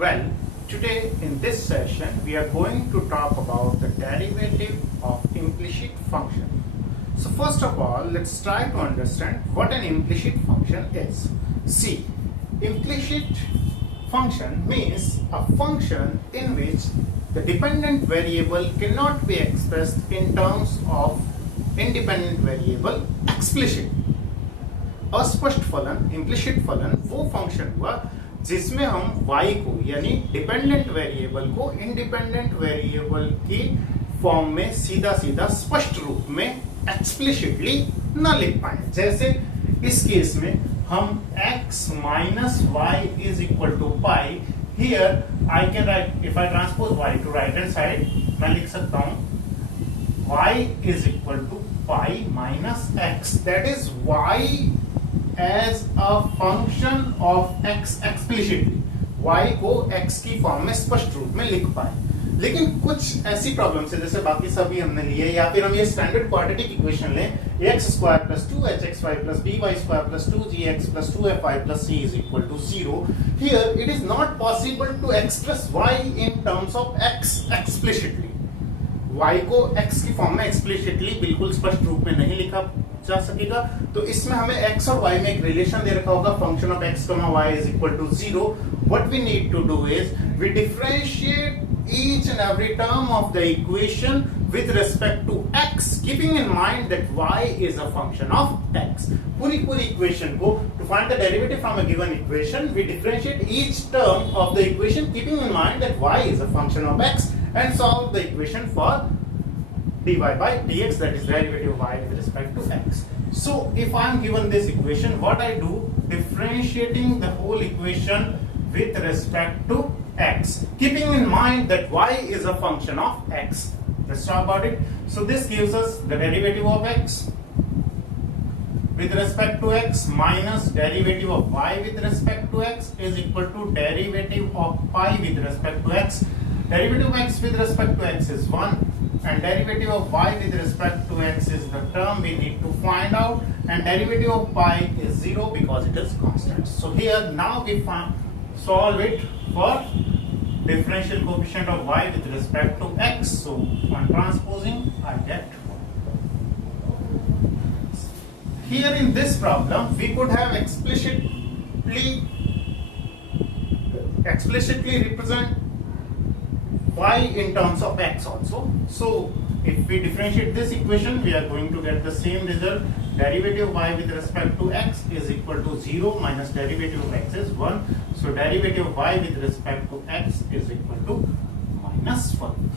Well, today in this session we are going to talk about the derivative of implicit function. So first of all, let's try to understand what an implicit function is. See, implicit function means a function in which the dependent variable cannot be expressed in terms of independent variable explicitly. अस्पष्ट फलन, implicit फलन वो function हुआ जिसमें हम y को यानी dependent variable को इंडिपेंडेंट वेरिएबल की फॉर्म में सीधा सीधा स्पष्ट रूप में एक्सप्लिसिटली न लिख पाए. जैसे इस केस में हम x minus y is equal to pi. Here I can write, if I transpose y to right hand side, मैं लिख सकता हूँ y is equal to pi minus x. That is y as a function of x explicitly. y को x की form में स्पष्ट रूप में लिख पाए. लेकिन कुछ ऐसी प्रॉब्लम्स है जैसे बाकी सभी हमने लिए, या फिर हम ये स्टैंडर्ड क्वाड्रेटिक इक्वेशन लें x square plus 2hxy plus by square plus 2gx plus 2fy plus c is equal to 0. Here it is not possible to express y in terms of x explicitly. y को x की form में explicitly बिल्कुल स्पष्ट रूप में नहीं लिखा जा सकेगा. तो इसमें हमें x और y में एक रिलेशन दे रखा होगा, function of x, y is equal to 0. What we need to do is we differentiate each and every term of the equation with respect to x, keeping in mind that y is a function of x. पूरी equation को to find the derivative from a given equation, we differentiate each term of the equation keeping in mind that y is a function of x and solve the equation for dy by dx, that is derivative of y with respect to x. So if I am given this equation, what I do, differentiating the whole equation with respect to x, keeping in mind that y is a function of x. Let's talk about it. So this gives us the derivative of x with respect to x minus derivative of y with respect to x is equal to derivative of pi with respect to x. Derivative of x with respect to x is 1 and derivative of y with respect to x is the term we need to find out, and derivative of pi is 0 because it is constant. So here now we solve it for differential coefficient of y with respect to x. So on transposing I get here in this problem we could have explicitly represent y in terms of x also. So if we differentiate this equation we are going to get the same result. Derivative of y with respect to x is equal to 0 minus derivative of x is 1. So derivative of y with respect to x is equal to minus 1.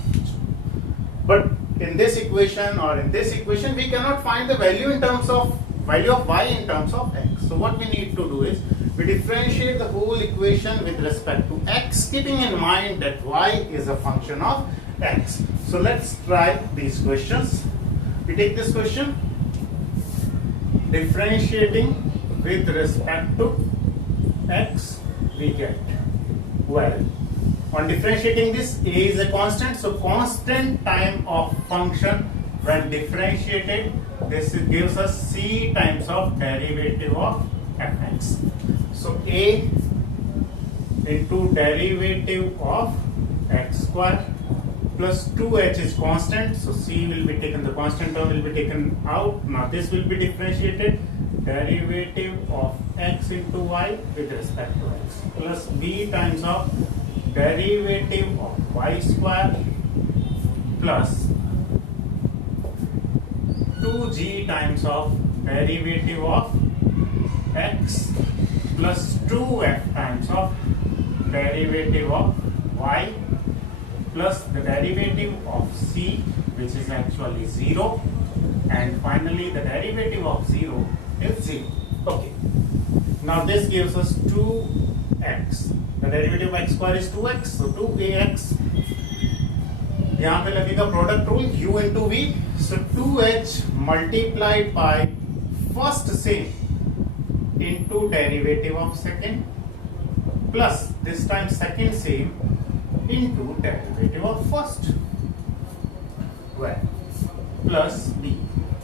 But in this equation or in this equation we cannot find the value in terms of value of y in terms of x. So what we need to do is we differentiate the whole equation with respect to x, keeping in mind that y is a function of x. So let's try these questions. We take this question, differentiating with respect to x, we get, well, on differentiating this, a is a constant, so constant time of function when differentiated, this gives us c times of derivative of fx. So a into derivative of x square plus 2h is constant, so c will be taken, the constant term will be taken out. Now this will be differentiated, derivative of x into y with respect to x plus b times of derivative of y square plus 2g times of derivative of x plus 2f times of derivative of y plus the derivative of c, which is actually 0, and finally the derivative of 0 is 0. Okay. Now this gives us 2x. The derivative of x square is 2x, so 2ax. यहाँ पे लगेगा product rule u into v. So 2h multiplied by first same into derivative of second plus this time second same into derivative of first, well, plus b.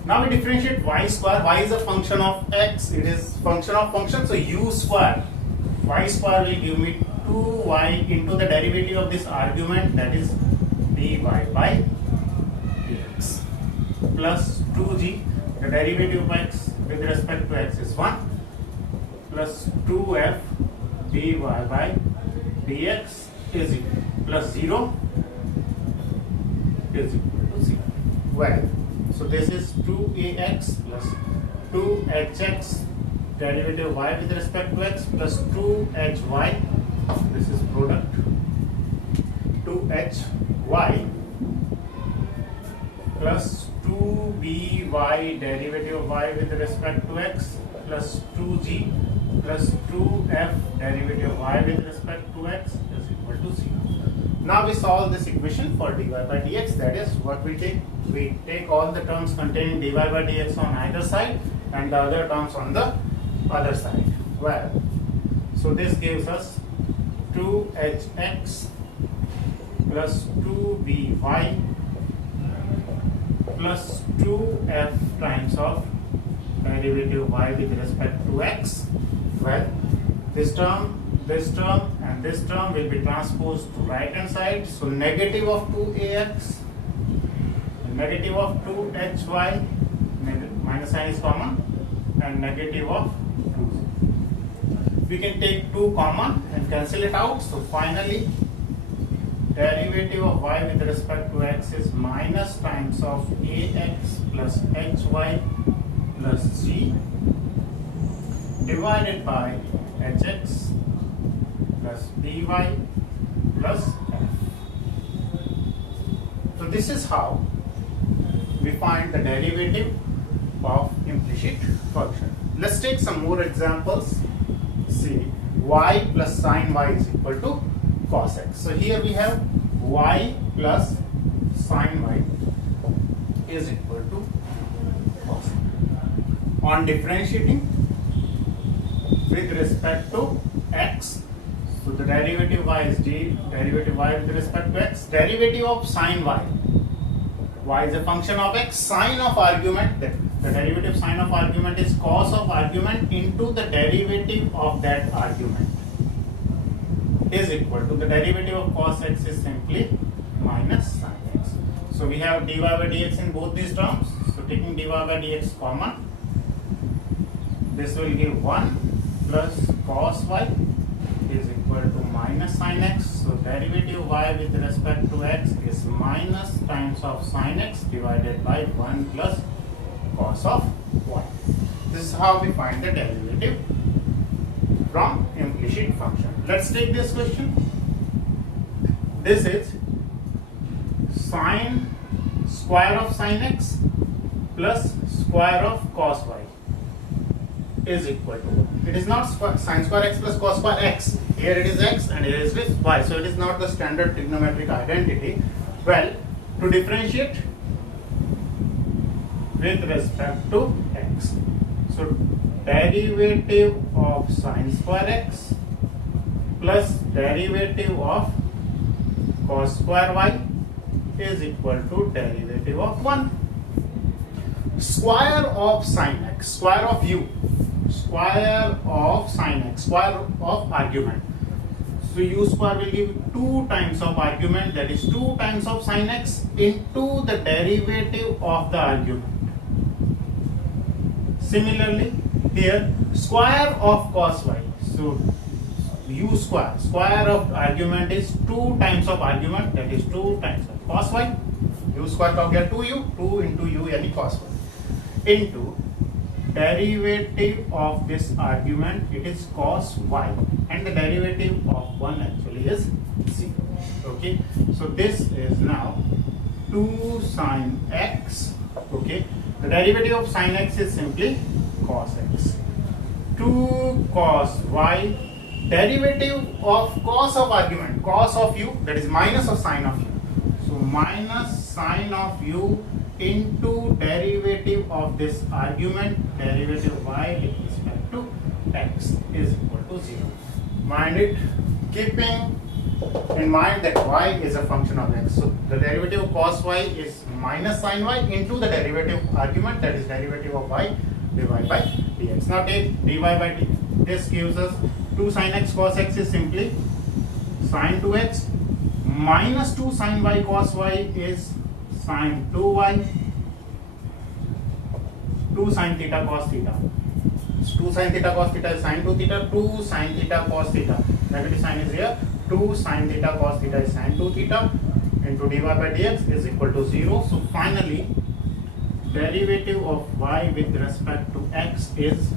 Now we differentiate y square. Y is a function of x. It is function of function. So u square, y square will give me 2y into the derivative of this argument, that is dy by dx, plus 2g, the derivative of x with respect to x is 1, plus 2f dy by dx is equal, plus 0 is equal to 0. Well, so this is 2ax plus 2hx derivative y with respect to x plus 2hy, this is product 2hy plus 2by derivative of y with respect to x plus 2g plus 2f derivative of y with respect to x is equal to 0. Now we solve this equation for dy by dx. That is what we take. We take all the terms containing dy by dx on either side and the other terms on the other side. Well, so this gives us 2hx plus 2by plus 2f times of derivative y with respect to x. Well, this term and this term will be transposed to right hand side. So negative of 2ax, negative of 2hy, minus sign is common, and negative of 2. We can take 2 common and cancel it out. So finally, derivative of y with respect to x is minus times of ax plus hy plus g divided by hx plus dy plus f. So this is how we find the derivative of implicit function. Let's take some more examples. See, y plus sin y is equal to cos x. So here we have y plus sin y is equal to cos x. On differentiating with respect to x, so the derivative y is derivative y with respect to x, derivative of sin y is a function of x, sine of argument, the derivative sine of argument is cos of argument into the derivative of that argument is equal to the derivative of cos x is simply minus sin x. So we have dy by dx in both these terms. So taking dy by dx common, this will give 1 plus cos y is equal to minus sin x. So derivative y with respect to x is minus times of sin x divided by 1 plus cos of y. This is how we find the derivative from implicit function. Let's take this question. This is sine square of sin x plus square of cos y is equal to 1. It is not sine square x plus cos square x. Here it is x and here it is y. So it is not the standard trigonometric identity. Well, to differentiate with respect to x. So derivative of sine square x plus derivative of cos square y is equal to derivative of 1. Square of sine x, square of u, square of sine x, square of argument. So u square will give 2 times of argument, that is 2 times of sine x into the derivative of the argument. Similarly, here square of cos y. So u square, square of argument is 2 times of argument, that is 2 times of cos y. U square का हो गया 2u, 2 into u यानी cos y, into derivative of this argument, it is cos y, and the derivative of 1 actually is 0. Okay, so this is now 2 sin x. Okay, the derivative of sin x is simply cos x. 2 cos y, derivative of cos of argument, cos of u, that is minus of sine of u. So minus sine of u into derivative of this argument, derivative of y with respect to x is equal to 0. Mind it, keeping in mind that y is a function of x. So the derivative of cos y is minus sin y into the derivative argument, that is derivative of y divided by dx. Now take dy by dx. This gives us 2 sin x cos x is simply sine 2x minus 2 sine y cos y is sine 2y, 2 sine theta cos theta. 2 sine theta cos theta is sine 2 theta, 2 sine theta cos theta. Negative sign is here. 2 sine theta cos theta is sine 2 theta into dy by dx is equal to 0. So finally, derivative of y with respect to x is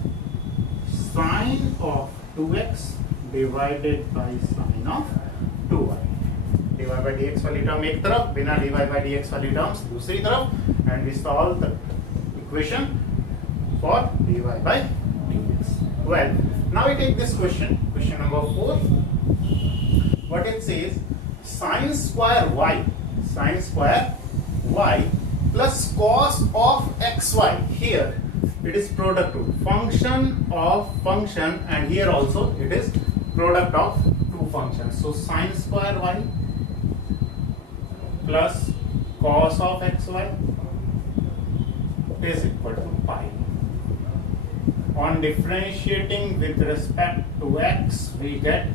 sine of 2x divided by sine of 2y. dy by dx वाली term एक तरफ, बिना dy by dx वाली terms दूसरी तरफ, and we solve the equation for dy by dx. Well, now we take this question number 4. What it says, sine square y plus cos of xy. Here it is product rule, function of function, and here also it is product of two functions. So sine square y plus cos of xy is equal to pi. On differentiating with respect to x, we get,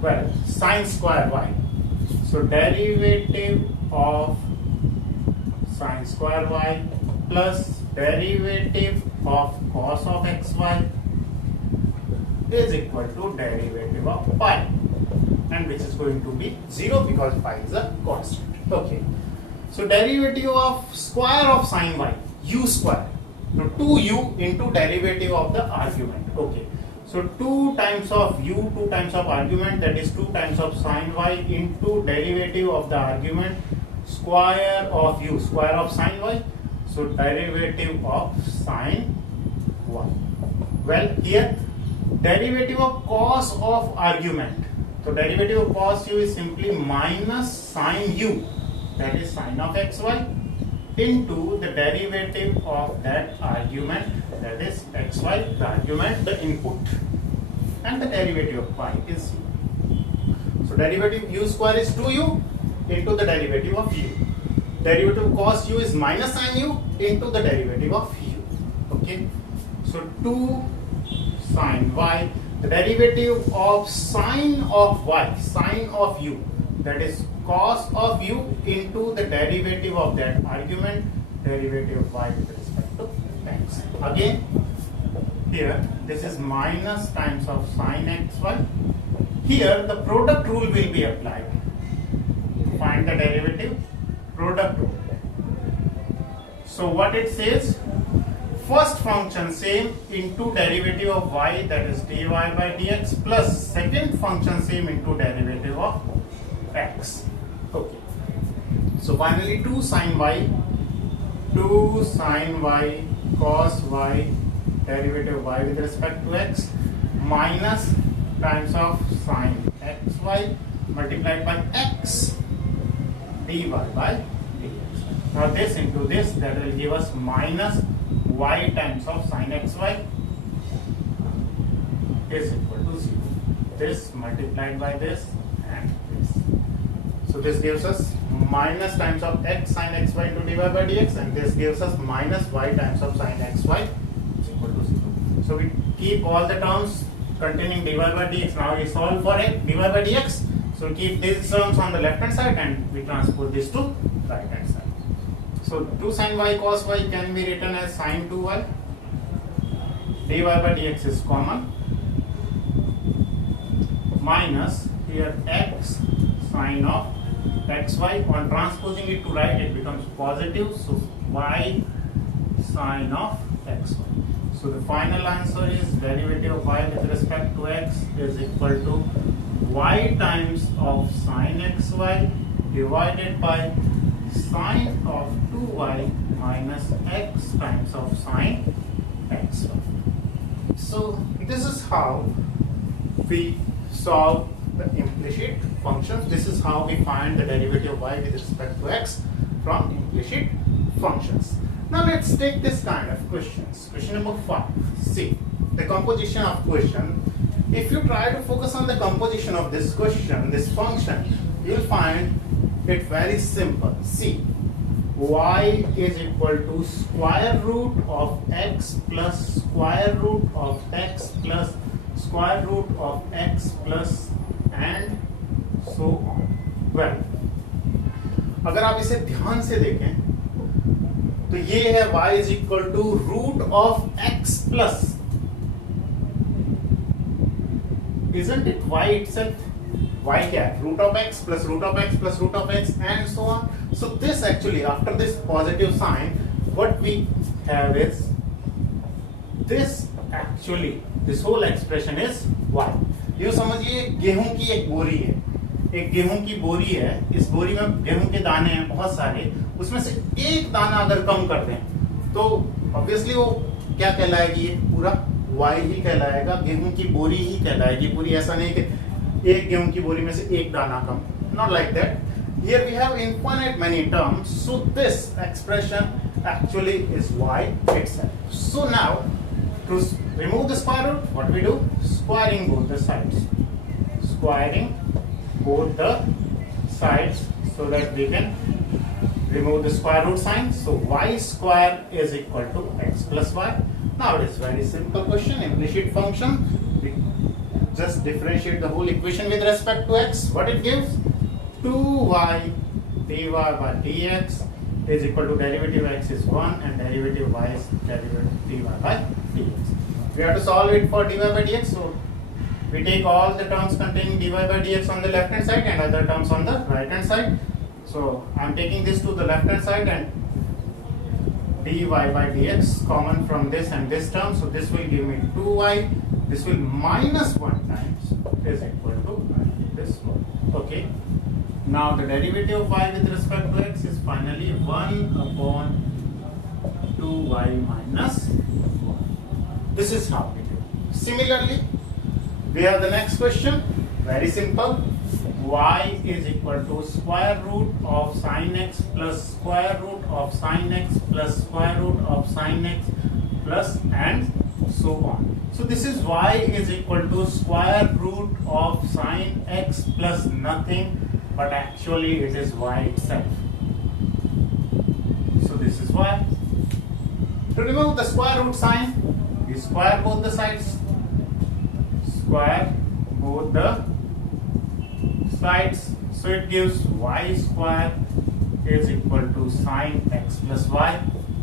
well, sine square y. So derivative of sine square y plus derivative of cos of xy is equal to derivative of pi, and which is going to be 0 because pi is a constant. Okay. So derivative of square of sine y, u square. So 2u into derivative of the argument. Okay. So 2 times of u, 2 times of argument, that is 2 times of sine y into derivative of the argument, square of u, square of sine y. So derivative of sine y. Well, here derivative of cos of argument. So derivative of cos u is simply minus sine u, that is sine of xy, into the derivative of that argument, that is xy, the argument, the input, and the derivative of pi is u. So derivative u square is 2u into the derivative of u. Derivative of cos u is minus sine u into the derivative of u. Okay. So 2 sine y, the derivative of sine of y, sine of u, that is cos of u into the derivative of that argument, derivative of y with respect to x. Again, here this is minus times of sine xy. Here the product rule will be applied. Find the derivative, product rule. So what it says, first function same into derivative of y, that is dy by dx, plus second function same into derivative of x. Okay. So finally 2 sine y cos y, derivative of y with respect to x, minus times of sine xy multiplied by x dy by dx. Now this into this, that will give us minus y times of sine xy is equal to 0. This multiplied by this and this. So this gives us minus times of x sine xy into dy by dx, and this gives us minus y times of sine xy is equal to 0. So we keep all the terms containing dy by dx. Now we solve for it, dy by dx. So we keep these terms on the left hand side and we transpose this to right hand side. So 2 sine y cos y can be written as sine 2y. Dy by dx is common. Minus here x sine of xy. On transposing it to right, it becomes positive. So y sine of xy. So the final answer is derivative of y with respect to x is equal to y times of sine xy divided by sine of 2y minus x times of sine xy. So this is how we solve the implicit functions. This is how we find the derivative of y with respect to x from implicit functions. Now let's take this kind of questions. Question number 5. See the composition of question. If you try to focus on the composition of this question, this function, you will find it very simple. See, y is equal to square root of x plus square root of x plus square root of x plus and well अगर आप इसे ध्यान से देखें तो ये है y is equal to root of x plus, isn't it y itself? y क्या है? Root of x plus root of x plus root of x and so on. So this actually, after this positive sign, what we have is this actually, this whole expression is y. ये समझिए गेहूं की एक बोरी है, एक गेहूं की बोरी है, इस बोरी में गेहूं के दाने हैं बहुत सारे, उसमें से एक दाना अगर कम कर दें तो ऑब्वियसली वो क्या कहलाएगी? ये पूरा y ही कहलाएगा, गेहूं की बोरी ही कहलाएगी पूरी। ऐसा नहीं कि एक गेहूं की बोरी में से एक दाना कम, not like that. Here we have infinite many terms, so this expression actually is y itself. So now to remove the square root, what we do? Squaring both the sides, squaring both the sides so that we can remove the square root sign. So y square is equal to x plus y. Now it is very simple question, implicit function. We just differentiate the whole equation with respect to x. What it gives? 2y dy by dx is equal to derivative x is 1 and derivative y is derivative dy by dx. We have to solve it for dy by dx. So we take all the terms containing dy by dx on the left hand side and other terms on the right hand side. So I am taking this to the left hand side and dy by dx common from this and this term. So this will give me 2y. This will minus 1 times is equal to this one. Okay. Now the derivative of y with respect to x is finally 1 upon 2y minus 1. This is how we do. Similarly, we have the next question. Very simple. Y is equal to square root of sin x plus square root of sin x plus square root of sin x plus and so on. So this is y is equal to square root of sin x plus nothing, but actually it is y itself. So this is y. To remove the square root sign, we square both the sides. Square both the sides. So it gives y square is equal to sin x plus y.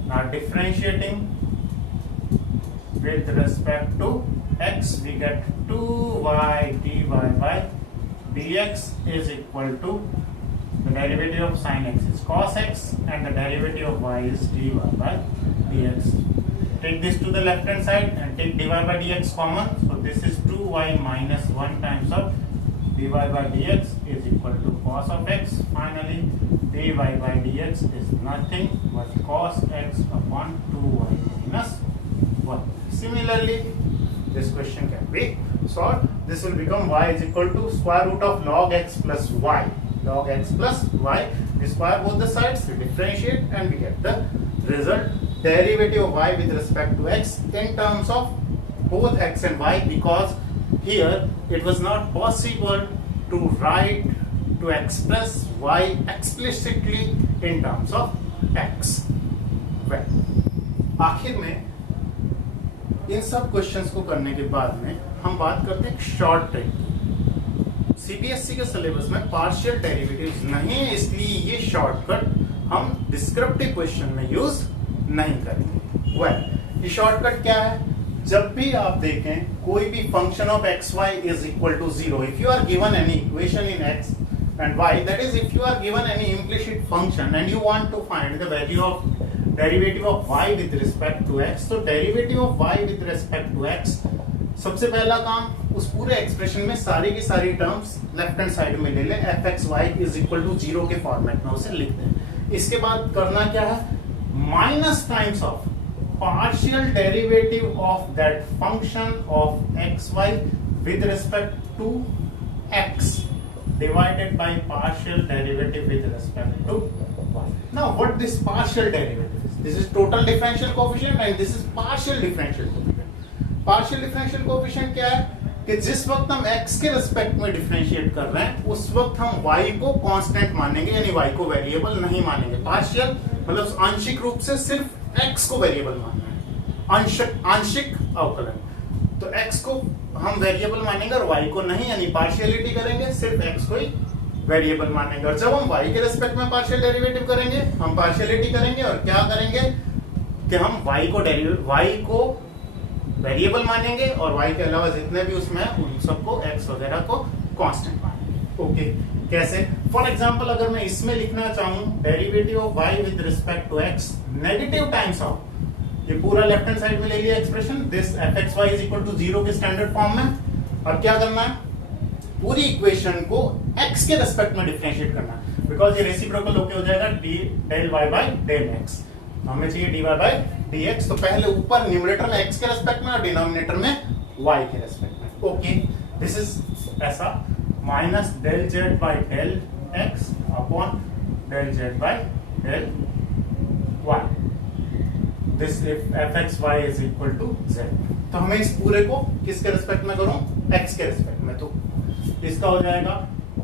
Now differentiating with respect to x, we get 2y dy by dx is equal to the derivative of sin x is cos x and the derivative of y is dy by dx. Take this to the left hand side and take dy by dx common. So this is 2y minus 1 times of dy by dx is equal to cos of x. Finally, dy by dx is nothing but cos x upon 2y minus 1. Similarly, this question can be solved. This will become y is equal to square root of log x plus y. Log x plus y. We square both the sides, we differentiate and we get the result. Derivative of y with respect to x in terms of both x and y, because here it was not possible to write, to express y explicitly in terms of x. Well, आखिर में इन सब questions को करने के बाद में हम बात करते हैं शॉर्ट ट्रिक की। सीबीएसई के सिलेबस में पार्शियल डेरिवेटिव्स नहीं है, इसलिए ये शॉर्टकट हम डिस्क्रिप्टिव क्वेश्चन में यूज नहीं करेंगे। वेल, ये शॉर्टकट क्या है? जब भी आप देखें कोई भी function of x Y is equal to 0, if you are given any equation in x and y, that is if you are given any implicit function and you want to find the value of derivative of y with respect to x, so derivative of y with respect to x, सबसे पहला काम उस पूरे expression में सारी की सारी terms left hand side में ले लें, F X Y is equal to 0 के फॉर्मेट में उसे लिख दें। इसके बाद करना क्या है? Minus times of partial derivative of that function of x y with respect to x divided by partial derivative with respect to y. Now what this partial derivative is? This is total differential coefficient and this is partial differential coefficient. Partial differential coefficient क्या है कि जिस वक्त हम x के respect में differentiate कर रहे हैं उस वक्त हम y को कांस्टेंट मानेंगे, यानी y को वेरिएबल नहीं मानेंगे। पार्शियल मतलब आंशिक रूप से सिर्फ x को वेरिएबल मानना है, आंशिक अवकलन। तो x को हम वेरिएबल मानेंगे और y को नहीं, यानी पार्शियलिटी करेंगे, सिर्फ x को ही वेरिएबल मानेंगे। और जब हम y के रेस्पेक्ट में पार्शियल डेरिवेटिव करेंगे, हम पार्शियलिटी करेंगे और क्या करेंगे कि हम y को वेरिएबल मानेंगे और y के अलावा जितने भी उसमें उन सबको x वगैरह को कांस्टेंट मानेंगे। ओके, कैसे? फॉर एग्जांपल अगर मैं इसमें लिखना चाहूं derivative of y with respect to x negative times of, ये पूरा लेफ्ट हैंड साइड में ले लिया expression, this fxy is equal to 0 के स्टैंडर्ड फॉर्म में। अब क्या करना है, पूरी इक्वेशन को x के रेस्पेक्ट में डिफरेंशिएट करना है, बिकॉज ये रेसिप्रोकल होके हो जाएगा del y by del x, हमें चाहिए dy बाय dx। तो पहले ऊपर न्यूमरेटर में x के रेस्पेक्ट में और डिनोमिनेटर में y के रेस्पेक्ट में। ओके, दिस इज ऐसा minus del z by del x upon del z by del y, this if fxy is equal to z। तो हमें इस पूरे को किसके रेस्पेक्ट में करूं, x के रेस्पेक्ट में, तो इसका हो जाएगा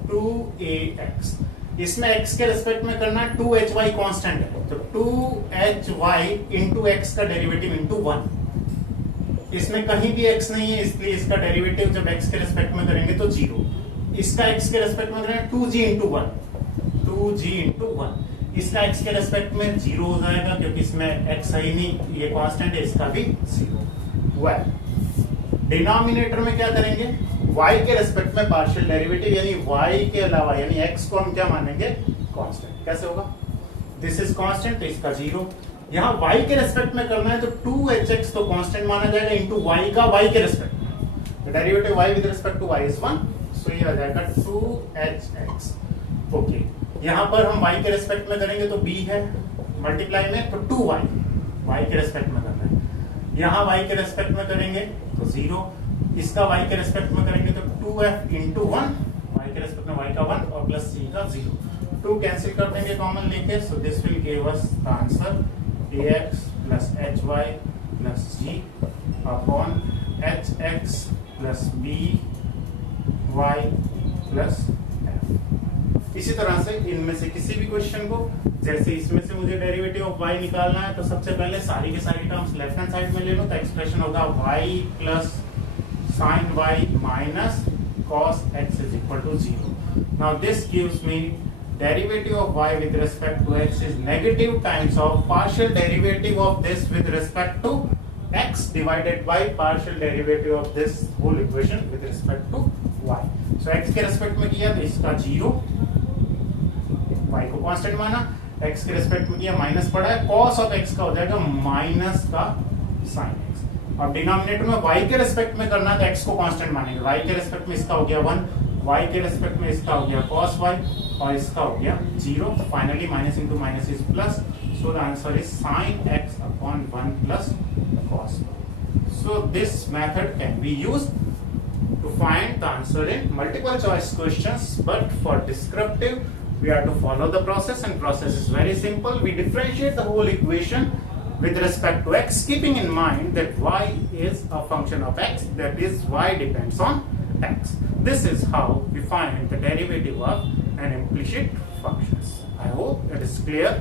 2ax। इसमें x के रेस्पेक्ट में करना है, 2hy कांस्टेंट है, तो 2hy इंटू x का डेरिवेटिव इंटू 1। इसमें कहीं भी x नहीं है, इसलिए इसका डेरिवेटिव जब x के रेस्पेक्ट में करेंगे तो 0। इसका x के रेस्पेक्ट में करेंगे 2g इंटू 1, 2g इंटू 1। इसका x के रेस्पेक्ट में 0 हो जाएगा क्योंकि इसमें x है ही नहीं, ये कांस्टेंट है, इसका भी 0। वेल, डिनोमिनेटर में क्या करेंगे, y के रेस्पेक्ट में पार्शियल डेरिवेटिव यानी y के अलावा यानी x को हम क्या मानेंगे, कांस्टेंट। कैसे होगा, दिस इज कांस्टेंट तो इसका 0। यहाँ y के रेस्पेक्ट में करना है तो 2hx तो कांस्टेंट माना जाएगा इंटू y का y के रेस्पेक्ट में, तो derivative y with respect to y is 1, so ये आ जाएगा 2hx। ओके, यहाँ पर हम y के रेस्पेक्ट में करेंगे तो b है मल्टीप्लाई में, तो 2y y के रेस्पेक्ट में करना है। यहाँ y के रेस्पेक्ट में करेंगे तो 0, इसका y के रेस्पेक्ट में करेंगे तो 2f इंटू 1, y के रेस्पेक्ट में y का 1 और प्लस c का 0। 2 कैंसिल कर देंगे कॉमन लेके, so this will give us the answer ax plus hy plus g upon hx plus by plus f। इसी तरह से इनमें से किसी भी क्वेश्चन को, जैसे इसमें से मुझे डेरिवेटिव ऑफ y निकालना है तो सबसे पहले सारी के सारी टर्म्स लेफ्ट हैंड साइड में ले लो, तो एक्सप्रेशन होगा y plus sin y minus cos x is equal to 0. Now this gives me derivative of y with respect to x is negative times of partial derivative of this with respect to x divided by partial derivative of this whole equation with respect to y. So x के respect में किया तो इसका 0, y को constant माना, x के respect में किया माइनस पड़ा है, cos ऑफ x का हो जाएगा माइनस का sin x। अब डिनोमिनेटर में y के रेस्पेक्ट में करना है तो x को कांस्टेंट मानेंगे, y के रेस्पेक्ट में इसका हो गया 1, y के रेस्पेक्ट में इसका हो गया cos y और इसका हो गया 0। Finally minus into minus is plus, so the answer is sin x upon 1 plus cos y। So this method can be used to find the answer in multiple choice questions, but for descriptive we have to follow the process, and process is very simple. We differentiate the whole equation with respect to x, keeping in mind that y is a function of x, that is y depends on x. This is how we find the derivative of an implicit functions. I hope it is clear.